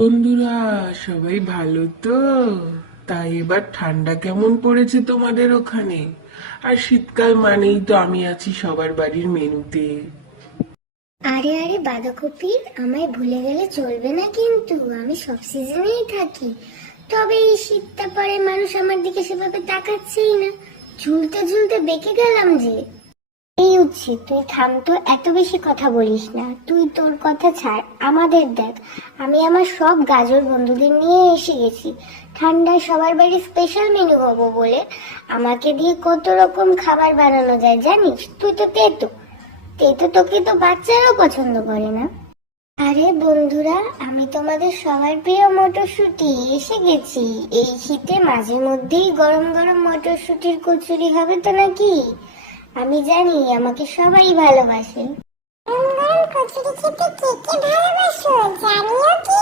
বন্ধুরা, সবাই ভালো তো? তাই এবার ঠান্ডা কেমন পড়েছে তোমাদের ওখানে? আর শীতকাল মানেই তো আমি আছি সবার বাড়ির মেনুতে। আরে আরে বাঁধাকপি, আমায় ভুলে গেলে চলবে না, কিন্তু আমি সব সিজনেই থাকি। তবে এই শীতটা পরে মানুষ আমার দিকে সেভাবে তাকাচ্ছেই না। ঝুলতে ঝুলতে বেঁকে গেলাম যে। এই উচ্ছি, তুই থাম তো, এত বেশি কথা বলিস না। তুই তোর কথা ছাড়, আমাদের দেখ। আমি আমার সব গাজর বন্ধুদের নিয়ে এসে গেছি ঠান্ডায় সবার বাড়ি স্পেশাল মেনু হবো বলে। আমাকে দিয়ে কত রকম খাবার বানানো যায় জানিস? তুই তো তেতো তেতো, তোকে তো বাচ্চারাও পছন্দ করে না। আরে বন্ধুরা, আমি তোমাদের সবার প্রিয় মটরশুঁটি এসে গেছি। এই শীতে মাঝে মধ্যেই গরম গরম মটরশুঁটির কচুরি হবে তো নাকি? আমি জানি আমাকে সবাই ভালোবাসে। গরম গরম কচুরি খেতে কে কে ভালোবাসো জানিও কি?